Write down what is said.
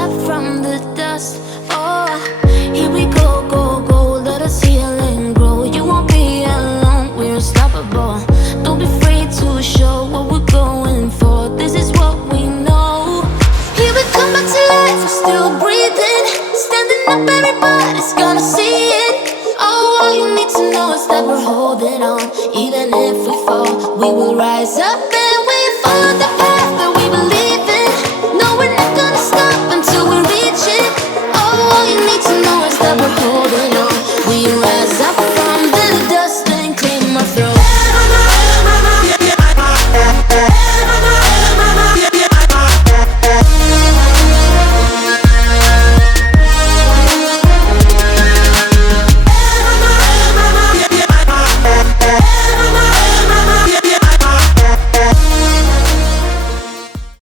up from the dust. Oh, here we go, go, go. Let us heal and grow. You won't be alone, we're unstoppable. Don't be afraid to show what we're going for. This is what we know. Here we come back to life, we're still breathing. Standing up, everybody's gonna see it. Oh, all you need to know is that we're holding on. Even if we fall, we will rise up.